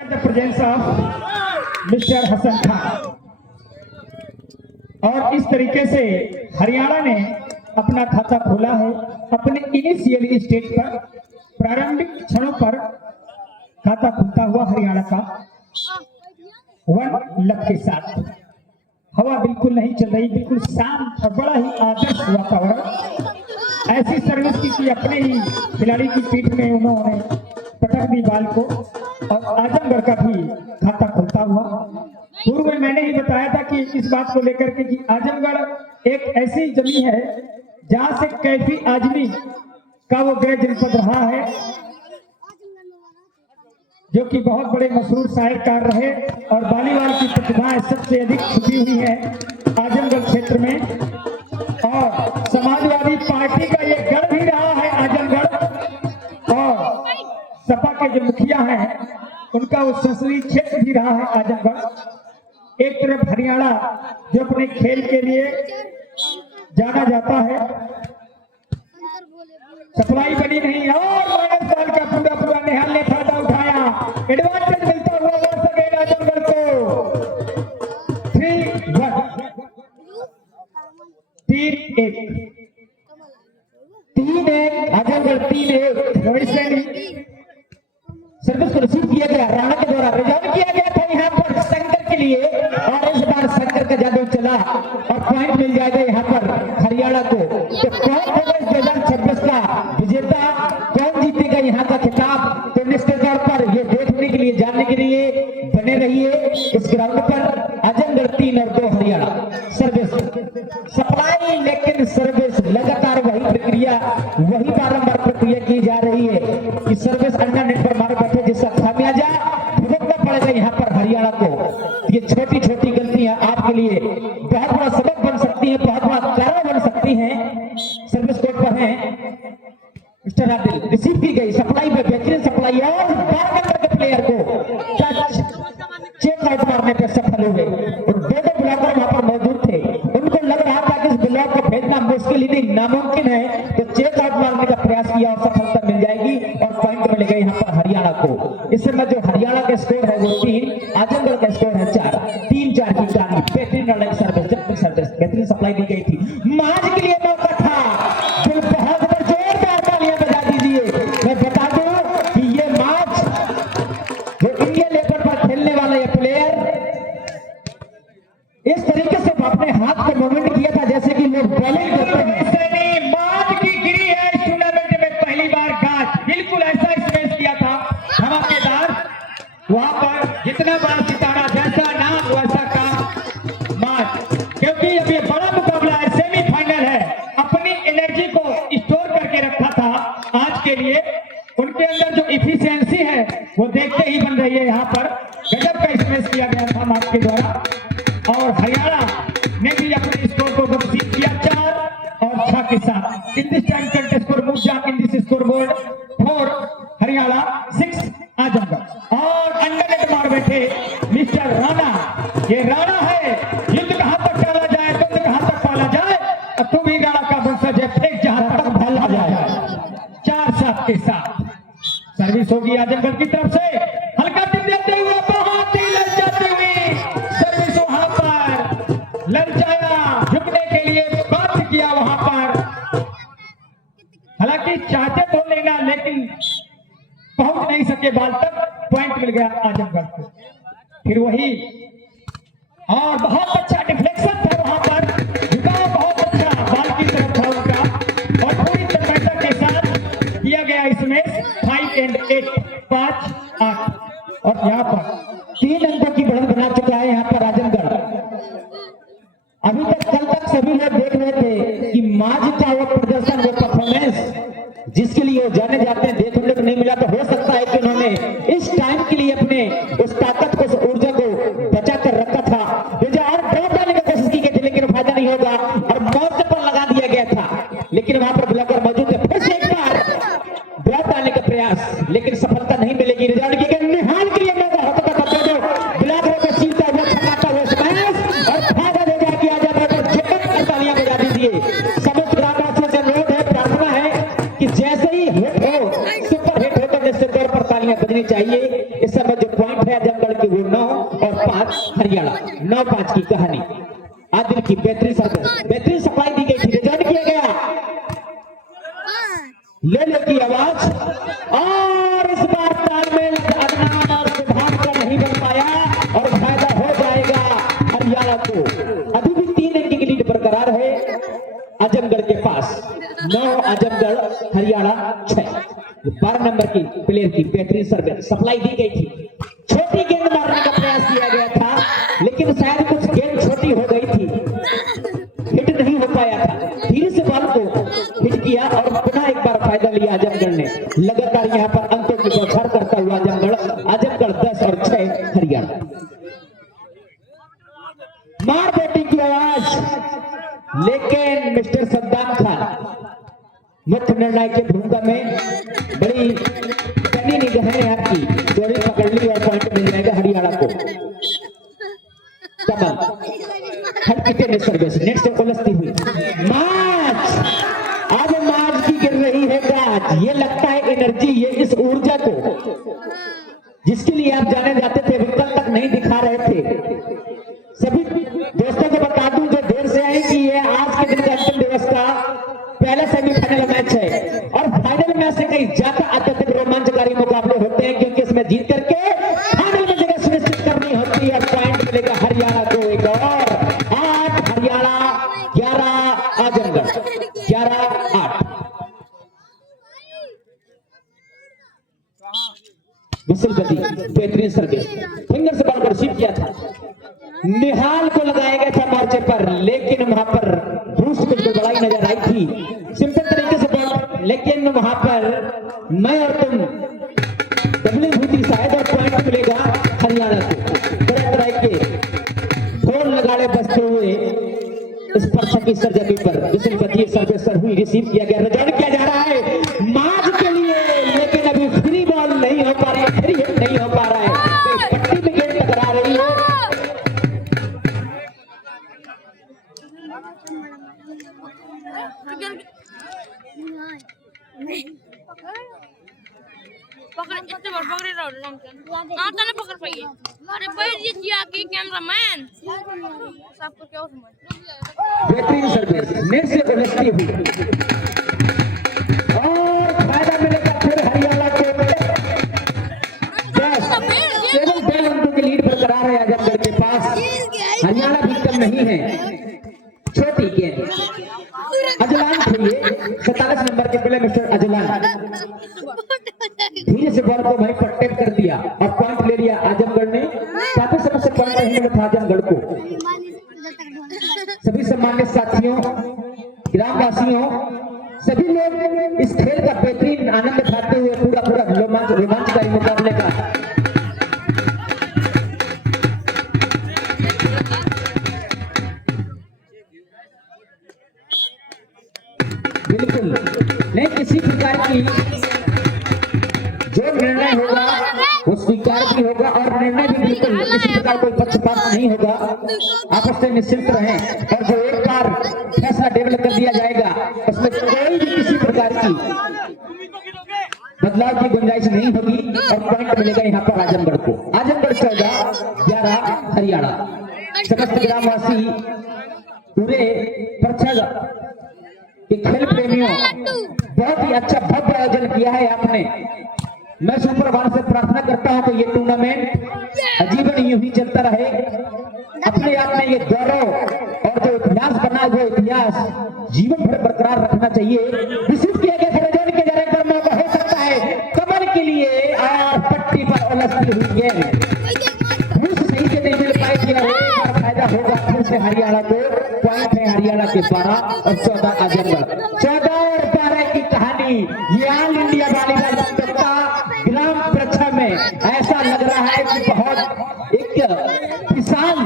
the presence of Mr. Hasan Khan. और इस तरीके से हरियाणा ने अपना खाता खोला है। अपने इनिशियल स्टेज पर प्रारंभिक क्षणों पर खाता खुलता हुआ हरियाणा का 1 लक के साथ। हवा बिल्कुल नहीं चल रही, बिल्कुल शांत और बड़ा ही आदर्श वातावरण। ऐसी सर्विस की कि अपने ही खिलाड़ी की पीठ में उन्होंने पटक दी बाल को और आजमगढ़ का भी खाता खुलता हुआ। पूर्व में मैंने ही बताया था कि इस बात को लेकर के कि आजमगढ़ एक ऐसी जमीन है जहां से कैफी आजमी का वो गृह जनपद रहा है, जो कि बहुत बड़े मशहूर शायरकार रहे और बालीवाल की प्रतिभाएं सबसे अधिक छुपी हुई है आजमगढ़ क्षेत्र में। और समाजवादी पार्टी का ये गढ़ भी रहा है आजमगढ़। और सपा के जो मुखिया हैं उनका वो संसदीय क्षेत्र भी रहा है आजमगढ़। एक तरफ हरियाणा जो अपने खेल के लिए जाना जाता है, सप्लाई बनी नहीं और माइनस साल का पूरा पूरा निहाल ने फायदा उठाया। एडवांटेज मिलता हुआ वंस अगेन आजमगढ़ को 3-1 3-1 आजमगढ़ 3-1 सर्विस को रिसीव किया गया, राणा के द्वारा रिजर्व किया गया था यहाँ पर शंकर के लिए और इस बार शंकर का जादू चला और पॉइंट मिल जाएगा यहाँ पर हरियाणा को। तो कौन होगा इस 2026 का विजेता, कौन जीतेगा यहाँ का खिताब, तो निश्चित तौर पर ये देखने के लिए जानने के लिए बने रहिए इस ग्राउंड पर। आजमगढ़ 3 और 2 हरियाणा। सर्विस सप्लाई, लेकिन सर्विस लगातार वही प्रक्रिया, वही बारंबार प्रक्रिया की जा रही है कि सर्विस अंडर नेट पर मारे बैठे, जिसका खामियाजा भुगतना पड़ेगा यहाँ पर हरियाणा को। ये छोटी छोटी गलतियां आपके लिए बहुत बड़ा सबक बन सकती है, बहुत बड़ा कारण बन सकती हैं। सर्विस कोर्ट पर है मिस्टर आदिल, रिसीव की गई सप्लाई में बेहतरीन सप्लाई और 12 नंबर के प्लेयर को चेक आउट मारने पर सफल हो गए। दो ब्लॉकर वहां पर मौजूद थे, उनको लग रहा था कि इस ब्लॉक को भेजना मुश्किल ही नहीं नामुमकिन है, तो चेक आउट मारने का प्रयास किया और सफलता मिल जाएगी और पॉइंट मिलेगा यहाँ पर हरियाणा को। इस समय जो हरियाणा का स्कोर है वो 3, आजमगढ़ का स्कोर है 4। 3-4 की कहानी। बेहतरीन लड़ाई सर्विस, जब सर्विस बेहतरीन सप्लाई दी गई थी, माज के लिए मौका था। बहुत जोरदार तालियां बजा दीजिए। मैं बता दूं कि ये मैच जो इंडिया लेवल पर खेलने वाला ये प्लेयर इस तरीके से अपने हाथ को मूवमेंट किया था जैसे कि लोग बॉलिंग करते हैं। माज की गिरी है इस टूर्नामेंट में पहली बार गाज, बिल्कुल ऐसा स्पेस किया था धमाकेदार। वहां पर जितना बड़ा सितारा, जैसा नाम वैसा काम माज, क्योंकि अब ये बड़ा मुकाबला है, सेमीफाइनल है। अपनी एनर्जी को स्टोर करके रखा था आज के लिए। उनके अंदर जो इफिशियंसी है वो देखते ही बन रही है। यहाँ पर गजब का स्पेस किया गया था माज के द्वारा और हरियाणा ने भी अपने स्कोर को रिसीव किया 4 और 6 के साथ। In this time contest score move down in this score board 4 Haryana 6 Azamgarh. और अंडर नेट मार बैठे मिस्टर राणा। ये राणा है, युद्ध कहां तक डाला जाए, युद्ध कहां तक पाला जाए, और तू भी राणा का वंशज है, फेंक जहां तक भाला जाए। 4-7 के साथ सर्विस होगी आजमगढ़ की तरफ से। हल्का टिप देते हुए, बहुत ही ललचाती हुई सर्विस वहां पर ललचाया, झुकने के लिए बाध्य किया वहां पर। हालांकि चाहते तो लेना, लेकिन पहुंच नहीं सके बाल तक। पॉइंट मिल गया आजमगढ़ को। फिर वही और बहुत अच्छा डिफ्लेक्शन था वहां पर, झुकाव बहुत अच्छा बाल की तरफ था उनका और पूरी तन्मयता के साथ किया गया इसमें 5 और 8 5-8। और यहाँ पर 3 अंकों की बढ़त बना चुका है यहाँ पर आजमगढ़। अभी तक कल तक सभी लोग देख रहे थे कि माज का वो प्रदर्शन, वो परफॉर्मेंस जिसके लिए वो जाने जाते हैं, देखने को नहीं मिला। तो हो सकता है कि उन्होंने इस टाइम के लिए अपने उस ताकत को, उस ऊर्जा को बचा कर रखा था। और ड्रॉप डालने की कोशिश की गई थी, लेकिन फायदा नहीं होगा और मौके पर लगा दिया गया था, लेकिन वहां पर ब्लॉकर मौजूद है। फिर से एक बार ड्रॉप डालने का प्रयास, लेकिन सफलता नहीं मिलेगी। रिजल्ट की निहाल के लिए मौका होता था, ब्लॉकर को छीनता हुआ, छकाता हुआ स्मैश और फायदा दे जाए कि आजमगढ़ को जोरदार तालियां बजा दीजिए। समस्त ग्रामवासियों से अनुरोध है, प्रार्थना है कि जैसे ही हिट हो, सुपर हिट हो, तो निश्चित तौर पर तालियां बजनी चाहिए। इस समय जो पॉइंट 8 है आजमगढ़ की वो 9 और 5 हरियाणा। 9-5 की कहानी। आदिल की बेहतरीन सफाई दी गई थी, रिजल्ट किया गया, ले की आवाज, और इस बार तालमेल अदनान और सिद्धांत का नहीं बन पाया और फायदा हो जाएगा हरियाणा को। अभी भी 3 अंक की लीड बरकरार है आजमगढ़ के पास। 9 आजमगढ़, हरियाणा 6। 12 नंबर की प्लेयर की बेहतरीन सर्विस सप्लाई दी गई थी। छोटी गेंद मारने का प्रयास किया गया था, लेकिन शायद कुछ गेंद छोटी हो गई थी, हिट नहीं हो पाया था। धीरे से बॉल को हिट किया और पुनः एक बार फायदा लिया आजमगढ़ ने। लगातार यहाँ पर अंकों की बौछार करता हुआ आजमगढ़ 10 और 6 हरियाणा। मार बैटिंग की आवाज, लेकिन मिस्टर सद्दाम खान मुख्य निर्णय की भूमिका में बड़ी कमी निगाह है आपकी, चोरी पकड़ ली और पॉइंट मिल जाएगा हरियाणा को। कमल हटके सर्विस नेट से उलझती हुई मैच, अब मैच की गिर रही है गाज। ये लगता है एनर्जी, ये इस ऊर्जा को जिसके लिए आप जाने जाते थे वो कल तक नहीं दिखा रहे थे। सभी दोस्तों को बता दूं जो देर से आए कि ये आज के दिन का अंतिम दिवस का पहला सेमीफाइनल मैच है और फाइनल मैच से कई ज्यादा अत्यधिक रोमांचकारी मुकाबले होते हैं, क्योंकि इसमें जीत करके फाइनल में जगह सुनिश्चित करनी होती है। पॉइंट मिलेगा हरियाणा को एक और। 8 हरियाणा, 11 आजमगढ़, 11-8। विसल गति, बेहतरीन सर्विस, फिंगर से बॉल को रिसीव किया था, निहाल को लगाया गया था मोर्चे पर, लेकिन वहां पर ब्रूस को बड़ाई नजर आई थी। सिंपल तरीके से बॉल, लेकिन वहां पर मैं और तुम डबलिंग हुई थी शायद, और पॉइंट मिलेगा हरियाणा को। तरह तरह के ढोल नगाड़े बजते हुए इस पर्चा की सरजमी पर विसल गति सर्विस सर हुई, रिसीव किया गया, रिजल्ट किया जा रहा है मार्च के लिए, लेकिन अभी फ्री बॉल नहीं हो पा रही है, फ्री हिट नहीं हो पा रहा है, पट्टी में गेंद टकरा रही है। पकड़ इतने बार पकड़े रहो आता ना पकड़ पाइए। अरे बैठ जी आपकी कैमरामैन सबको क्या समझ। बेहतरीन सर्विस नेट से उलझती हुई और फायदा मिलेगा फिर हरियाणा को। 7 अंकों की लीड बरकरार है आजमगढ़ के पास। हरियाणा भी कम नहीं है। छोटी गेंद अजलान खेलिए, 47 नंबर के प्लेयर मिस्टर अजलान धीरे से बॉल को वहीं पर टैप कर दिया और पॉइंट ले लिया आजमगढ़ ने। काफी समय से पॉइंट नहीं मिला था आजमगढ़ को। सभी सम्मानित साथियों, ग्रामवासियों, सभी लोग इस खेल का बेहतरीन आनंद उठाते हुए पूरा रोमांचकारी मुकाबले का बिल्कुल नहीं, किसी प्रकार की जो निर्णय होगा वो स्वीकार भी होगा और निर्णय भी बिल्कुल किसी प्रकार कोई पक्षपात नहीं होगा। आपस में निश्चिंत रहें और जो एक बार फैसला डेवलप कर दिया जाएगा उसमें कोई भी किसी प्रकार की बदलाव की गुंजाइश नहीं होगी और पॉइंट मिलेगा यहाँ पर आजमगढ़ को। आजमगढ़ 14, 11 हरियाणा। समस्त ग्रामवासी पूरे प्रच्छद के खेल प्रेमियों बहुत ही अच्छा भव्य आयोजन किया है आपने। मैं सुपर बार से प्रार्थना करता हूं कि ये टूर्नामेंट आजीवन यूं ही चलता रहे। अपने आप में ये गौरव और जो इतिहास बना हुआ इतिहास जीवन भर बरकरार रखना चाहिए। विशिष्ट किया गया आयोजन के जरिए पर मौका हो सकता है कमल के लिए और पट्टी पर उलझती हुई गेंद सही से नहीं मिल पाई थी और फायदा होगा फिर से हरियाणा को। पॉइंट है हरियाणा के 12 और 14 आजमगढ़। 14 और 12 की कहानी ये ऑल इंडिया वॉलीबॉल प्रतियोगिता ग्राम परीक्षा में ऐसा लग रहा है कि बहुत एक किसान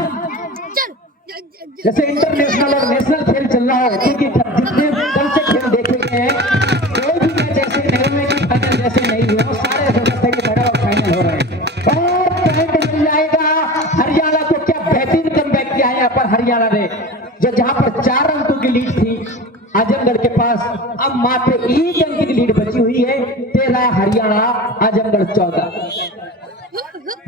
जैसे इंटरनेशनल और नेशनल खेल चल रहा है, क्योंकि जितने कल से खेल देखे गए हैं कोई भी मैच ऐसे नहीं हुए कि फाइनल जैसे नहीं हुए, सारे व्यवस्था के बड़ा और फाइनल हो रहे हैं और पॉइंट मिल जाएगा हरियाणा को। क्या बेहतरीन कमबैक किया है यहाँ पर हरियाणा ने, जो जहां पर 4 अंकों की लीड थी आजमगढ़ के पास, अब मात्र 1 अंक की लीड बची हुई है। 13 हरियाणा, आजमगढ़ 14।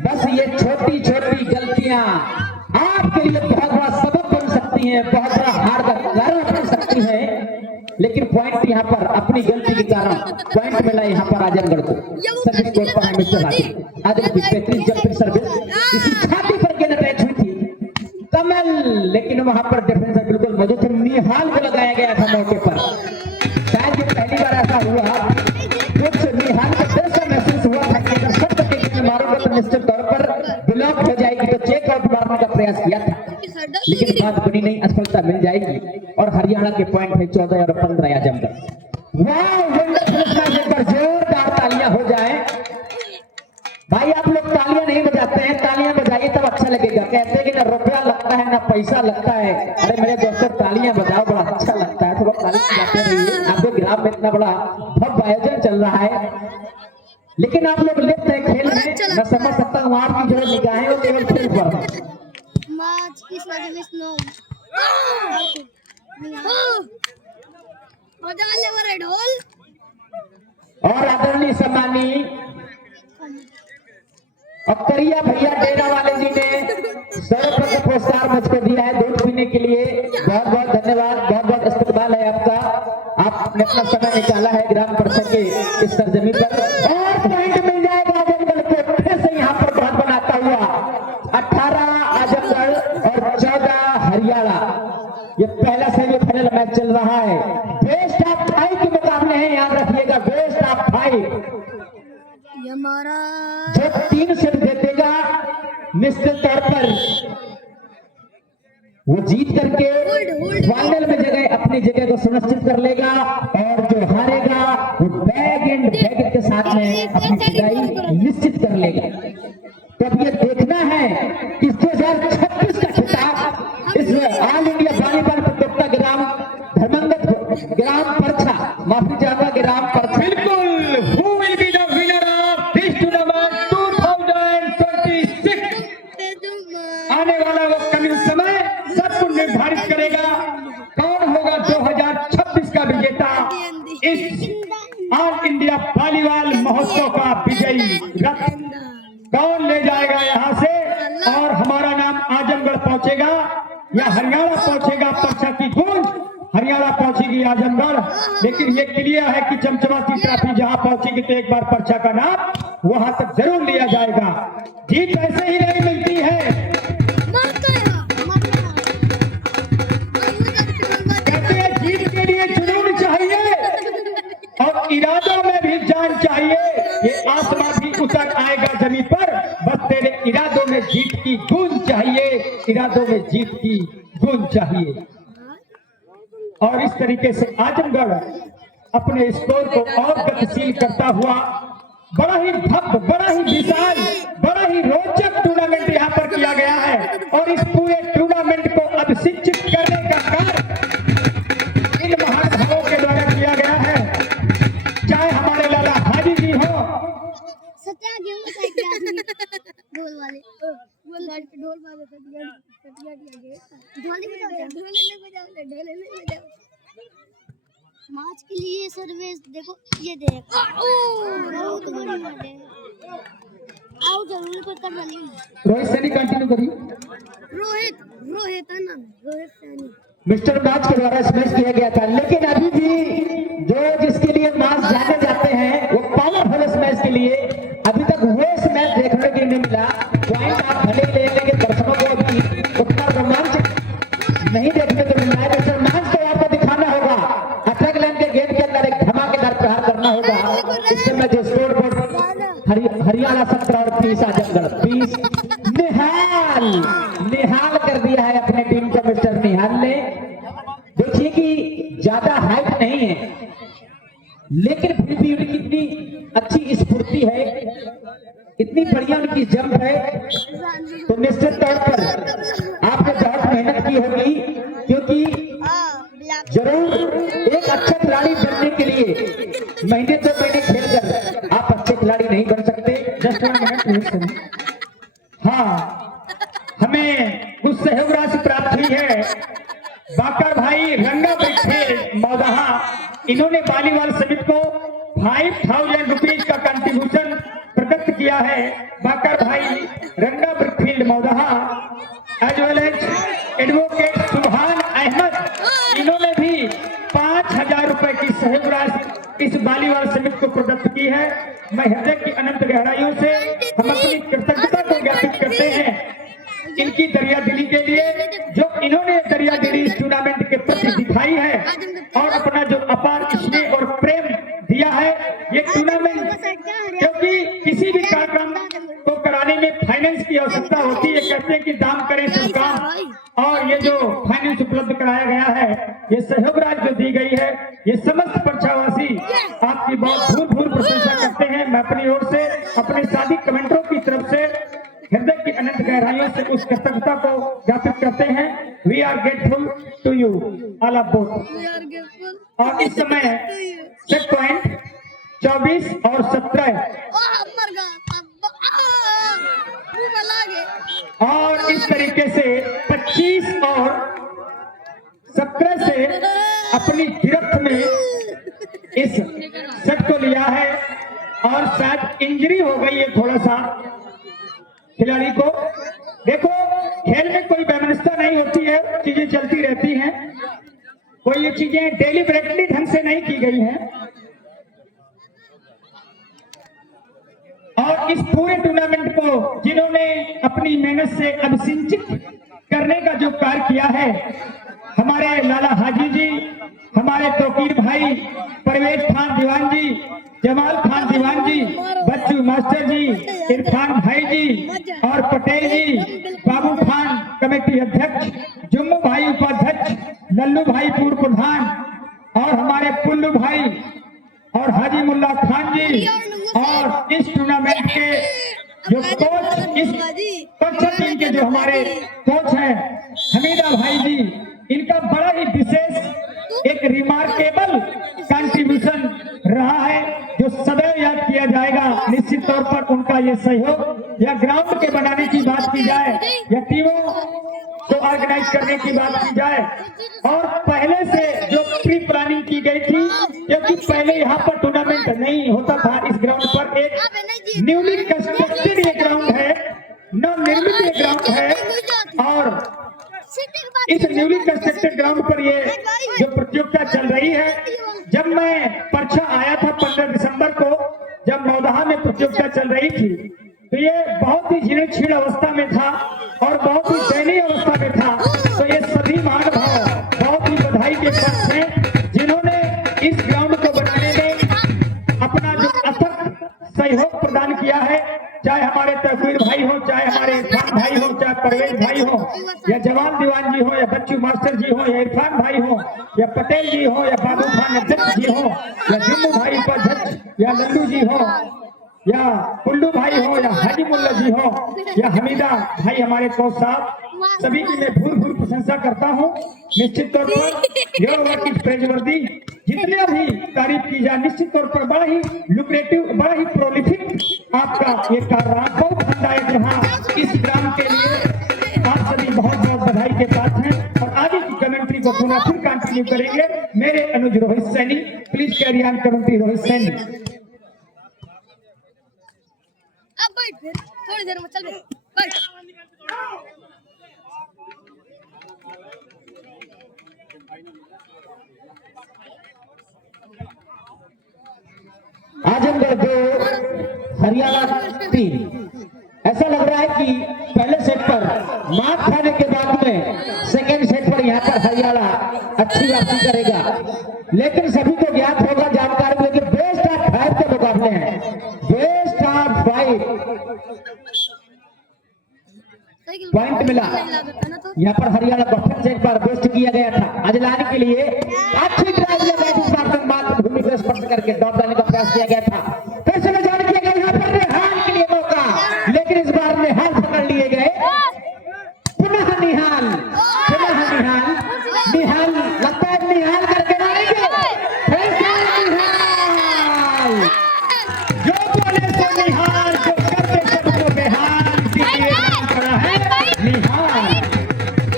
बस बस ये छोटी छोटी गलतियां आपके लिए बहुत बड़ा सबक बन सकती हैं, बहुत बड़ा हार का कारण बन सकती हैं। लेकिन पॉइंट यहाँ पर अपनी गलती के कारण पॉइंट मिला यहाँ पर आजमगढ़ को। सर्विस कोर्ट पर है मिस्टर आदित्य बेहतरीन जब फिर सर्विस इसी छाती पर गेंद अटैच हुई थी कमल, लेकिन वहां पर डिफेंसर बिल्कुल मौजूद थे। निहाल को लगाया गया था मौके पर, शायद ये पहली बार ऐसा हुआ। कुछ निहाल को डर सा महसूस हुआ था कि अगर शब्द के गेंद मारूंगा तो निश्चित तौर पर ब्लॉक हो जाएगी, तो चेक आउट मारने का प्रयास किया था, लेकिन बात बनी नहीं, असफलता मिल जाएगी। और हरियाणा के पॉइंट है 14 और 15 आजमगढ़। वाह, जोरदार तालियां हो जाए भाई। आप लोग तालियां नहीं बजाते हैं, तालियां बजाइए तब अच्छा लगेगा। कहते हैं कि ना रुपया लगता है ना पैसा लगता है। अरे मेरे दोस्तों तालियां बजाओ, बड़ा अच्छा लगता है, थोड़ा तालियां बजाते रहिए। आपके ग्राम में इतना बड़ा भव्य आयोजन चल रहा है, लेकिन आप लोग लिप्त है खेल में। मैं समझ सकता हूँ आपकी जो निगाहें वो केवल खेल पर। और आदरणीय सम्मानी अब करिया भैया डेरा वाले जी ने सर्वप्रथम पुरस्कार मुझको दिया है दूध पीने के लिए। बहुत बहुत धन्यवाद, बहुत बहुत इस्तकबाल है आपका। आपने अपना समय निकाला है ग्राम परिषद के इस सरजमी पर। और पॉइंट मिल जाएगा आजमगढ़ को, फिर से यहाँ पर बहुत बनाता हुआ 18 आजमगढ़ और 14 हरियाणा। ये पहला सेमीफाइनल मैच चल रहा है, बेस्ट ऑफ 5 के मुकाबले हैं, याद रखिएगा, बेस्ट ऑफ 5। जो 3 सेट जीतेगा निश्चित तौर पर वो जीत करके फाइनल में जगह अपनी जगह को सुनिश्चित कर लेगा, और जो हारेगा वो बैग एंड बैग के साथ में अपनी विदाई निश्चित कर लेगा। तो अब ये देखना है कि 2026 का खिताब इस ऑल इंडिया वॉलीबॉल प्रतियोगिता ग्राम धर्मंगत ग्राम परछा, माफी चाहूंगा ग्राम परछा, बिल्कुल who will be the winner of this tournament 2026 आने वाला वो कमिंग समय सबको निर्धारित करेगा कौन होगा 2026 का विजेता, इस ऑल इंडिया वॉलीबॉल महोत्सव का विजयी रथ कौन ले जाएगा यहाँ से, और हमारा नाम आजमगढ़ पहुंचेगा या हरियाणा पहुंचेगा। परछा की गूंज हरियाणा पहुंचेगी आजमगढ़, लेकिन ये क्लियर है कि चमचमाती ट्रॉफी जहां पहुंचेगी तो एक बार परछा का नाम वहां तक जरूर लिया जाएगा। जीत ऐसे ही नहीं मिलती है, कहते हैं जीत के लिए जुनून चाहिए और इरादों में भी जान चाहिए। ये आसमां भी उतर आएगा जमीन पर, बस तेरे इरादों में जीत की गूंज चाहिए, इरादों में जीत की गूंज चाहिए। और इस तरीके से आजमगढ़ अपने स्कोर को और गतिशील करता हुआ बड़ा ही भव्य, बड़ा ही विशाल, बड़ा ही रोचक टूर्नामेंट यहाँ पर किया गया है। और इस पूरे टूर्नामेंट को अब शिक्षित करने का कार्य इन महानुभावों के द्वारा किया गया है, चाहे हमारे लाला हाजी जी हो, ढोल वाले ढोल मैच के लिए सर्विस देखो, ये देख बहुत बड़ी बात है। आओ जरूर पर कर रही रोहित सैनी कंटिन्यू करिए। रोहित है ना, रोहित सैनी मिस्टर मैच के द्वारा स्मैश किया गया था, लेकिन अभी भी जो जिसके लिए मैच जाने जाते हैं वो पावरफुल स्मैश के लिए अभी तक वो स्मैश देखने के नहीं मिला। पॉइंट आप भले ले लेंगे, दर्शकों को अभी उतना रोमांच नहीं देखने को मिल रहा है। मिस्टर मैच तो आपको दिखाना होगा, अटैक लाइन के गेंद के अंदर एक धमाकेदार प्रहार करना होगा। इस समय जो स्कोर बोर्ड हरियाणा 17 और 30 आजमगढ़ 20। निहाल कर दिया है अपने टीम को मिस्टर निहाल ने। देखिए कि ज्यादा हाइट नहीं है, लेकिन फिर भी उनकी इतनी अच्छी स्फूर्ति है, इतनी बढ़िया उनकी जंप है, तो निश्चित तौर पर आपने बहुत मेहनत की होगी, क्योंकि जरूर एक अच्छा खिलाड़ी बनने के लिए महीने 2 महीने खेलकर आप अच्छे खिलाड़ी नहीं बन सकते। Just 1 minute. हाँ, हमें कुछ सहयोग राशि प्राप्त हुई है। बाकर भाई रंगा बैठे मौदहा, इन्होंने वॉलीबॉल समिति को 5000 रुपीज का कंट्रीब्यूशन प्रदत्त किया है। बाकर भाई Ranga brickfield Maudaha as well as advocate Subhan Ahmad, इन्होंने भी 5,000 रुपए की सहयोग राशि इस बालीवाल समिति को प्रदत्त की है। मैं हृदय की अनंत गहराइयों से हम अपनी कृतज्ञता को ज्ञापित करते हैं इनकी दरिया दिली के लिए, जो इन्होंने दरिया दिली इस टूर्नामेंट के प्रति दिखाई है और अपना जो अपार स्नेह और प्रेम दिया है। ये टूर्नामेंट, क्योंकि किसी भी कार्यक्रम को कराने में फाइनेंस की आवश्यकता होती है, कहते हैं कि दाम करें सब काम, और ये जो फाइनेंस उपलब्ध कराया गया है, ये सहयोग राशि जो दी गई है, ये समस्त पर्चावासी आपकी बहुत भूर भूर प्रशंसा करते हैं। मैं अपनी ओर से अपने साथी कमेंटरों की तरफ से हृदय की अनंत गहराइयों से उस कृतज्ञता को ज्ञापित करते हैं। We are grateful to you all of both. और इस समय सेट पॉइंट 24 और 17 और इस तरीके से 25 और 17 से अपनी गिरफ्त में इस सेट को लिया है। और शायद इंजरी हो गई है थोड़ा सा खिलाड़ी को। देखो, खेल में कोई व्यवस्था नहीं होती है, चीजें चलती रहती हैं, कोई ये चीजें डेलिबरेटली ढंग से नहीं की गई हैं। और इस पूरे टूर्नामेंट को जिन्होंने अपनी मेहनत से अभिसिंचित करने का जो कार्य किया है, हमारे लाला हाजी जी, हमारे तौकीर भाई, परवेज खान दीवान जी, जमाल खान दीवान जी, बच्चू मास्टर जी, इरफान भाई जी और पटेल जी, बाबू खान कमेटी अध्यक्ष, जुम्मू भाई उपाध्यक्ष, लल्लू भाई पूर्व प्रधान और हमारे पुल्लू भाई और हाजी मुल्ला खान जी, और इस टूर्नामेंट के जो कोच, इस कक्षा टीम के जो हमारे कोच हैं हमीदा भाई जी, इनका बड़ा ही विशेष एक रिमार्केबल कंट्रीब्यूशन रहा है जो सदैव याद किया जाएगा। निश्चित तौर पर उनका ये सहयोग, या ग्राउंड के बनाने की बात की जाए या टीमों को ऑर्गेनाइज करने की बात की जाए, और पहले से जो प्री प्लानिंग की गई थी, क्योंकि पहले यहाँ पर टूर्नामेंट नहीं होता था। इस ग्राउंड पर एक न्यूली कंस्ट्रक्टेड ये ग्राउंड है, नवनिर्मित ये ग्राउंड है, और इस न्यूली कंस्ट्रक्टेड ग्राउंड पर ये जो प्रतियोगिता चल रही है, जब मैं पर्चा आया था 15 दिसंबर को, जब मौदहा में प्रतियोगिता चल रही थी, तो ये बहुत ही जीर्ण क्षीण अवस्था में था और बहुत ही दयनीय अवस्था में था। तो ये सभी महानुभाव बहुत ही बधाई के पात्र हैं जिन्होंने इस ग्राउंड को बनाने में अपना जो अथक सहयोग प्रदान किया है, चाहे हमारे तकवीर भाई हो, चाहे हमारे इरफान भाई हो, चाहे परवेज भाई हो, या जवान दीवान जी हो, या बच्चू मास्टर जी हो, या इरफान भाई हो, या पटेल जी हो, या बाबू खान अध्यक्ष जी हो, या जुम्मू भाई उपाध्यक्ष, या लल्लू जी हो, या पुल्लू भाई हो, या हाजी मुल्ला जी हो, या हमीदा भाई हमारे कोच साहब, सभी की मैं भूर भूर प्रशंसा करता हूँ। निश्चित तौर पर योर वर्क इज प्रेजवर्दी, जितने भी तारीफ की जाए, निश्चित तौर पर बड़ा ही लुक्रेटिव, बड़ा ही प्रोलिफिक आपका ये कार्य रहा, बहुत फलदायक रहा। इस ग्राम के लिए आप सभी बहुत बहुत बधाई के पात्र हैं, और आगे की कमेंट्री को पुनः फिर कंटिन्यू करेंगे मेरे अनुज Rohit Saini. Please carry on commentary Rohit Saini. अब बैठ फिर थोड़ी देर में चल बैठ। आजमगढ़ 2 हरियाणा 3। ऐसा लग रहा है कि पहले सेट पर मात खाने के बाद में सेकेंड सेट पर यहाँ पर हरियाणा अच्छी वापसी करेगा, लेकिन सभी को ज्ञात होगा, जानकारी होगी, बेस्ट ऑफ 5 के मुकाबले हैं, बेस्ट ऑफ 5 पॉइंट मिला। यहाँ पर हरियाणा को फिर से एक बार बेस्ट किया गया था। आज लाने के लिए अच्छी ड्राइव लगाई, इस बार मातृभूमि को स्पर्श करके डॉट डालने का प्रयास किया गया था। फिर से जान किया गया यहाँ पर निहाल के लिए मौका, लेकिन इस बार निहाल पकड़ लिए गए। पुनः निहाल, पुनः निहाल, निहाल लगता है निहाल करके मारेंगे। फिर से निहाल, जो बोले सो निहाल, जो करते सबको बेहाल, खड़ा है निहाल।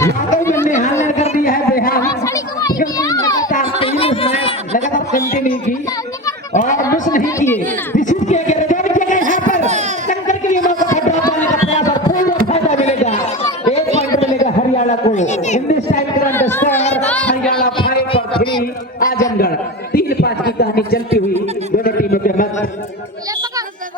यादव में निहाल ने कर दिया है बेहाल, लगातार कंटिन्यू की और मिस नहीं किए, रिसीव किया गया, रिटर्न किया गया। यहाँ पर टक्कर के लिए मौका, ड्रॉप डालने का प्रयास और की कहानी चलती हुई दोनों टीमों के मध्य।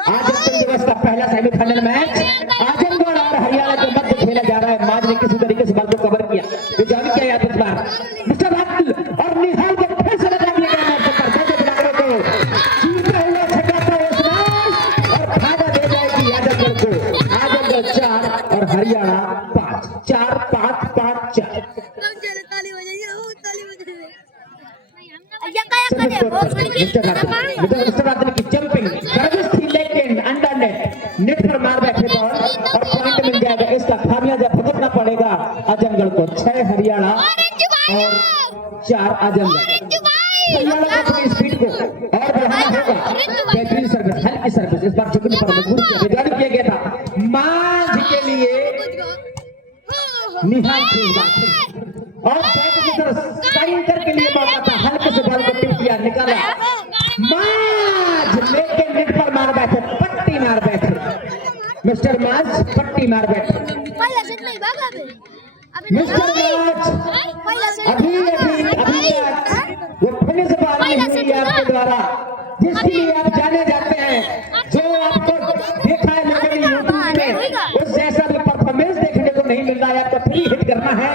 आजमगढ़ दिवस का पहला सेमीफाइनल मैच आजमगढ़ और हरियाणा के मध्य खेला जा रहा है। माज ने किसी तरीके से बाल को कवर किया, विजय किया यहाँ इस बार मिस्टर अब्दुल और निहाल को फिर से लगा दिया गया मैच पर दर्जे खिलाड़ियों को चीरता हुआ छकाता है स्मैश और फायदा दे जाएगी आजमगढ़ को। आजमगढ़ 4 और हरियाणा 5, 4 5 5 4। मिस्टर अब्दुल की जंपिंग सर्विस थी लेकिन अंडर नेट पर मार बैठे बॉल और पॉइंट मिल जाएगा। इसका खामियाजा भुगतना पड़ेगा आजमगढ़ को। 6 हरियाणा और 4 आजमगढ़। हरियाणा को अपनी स्पीड को और बढ़ाना होगा। बेहतरीन सर्विस, हल्की सर्विस इस बार झुकने पर मजबूर किया, विजय किया गया था माज के लिए। निहाल थी इस बार और बैट की तरफ साइन करके लिए मौका था, हल्के से बॉल को टिप किया, निकाला माज लेकिन नेट पर मार बैठे, पट्टी मार बैठे मिस्टर माज, पट्टी मार बैठे मिस्टर माज। अभी वो फिनिश बॉल नहीं हुई आपके द्वारा, जिसके लिए आप जाने जाते हैं, जो आपको देखा है लोगों ने यूट्यूब में, उस जैसा भी परफॉर्मेंस देखने को नहीं मिल रहा है। आपको फ्री हिट करना है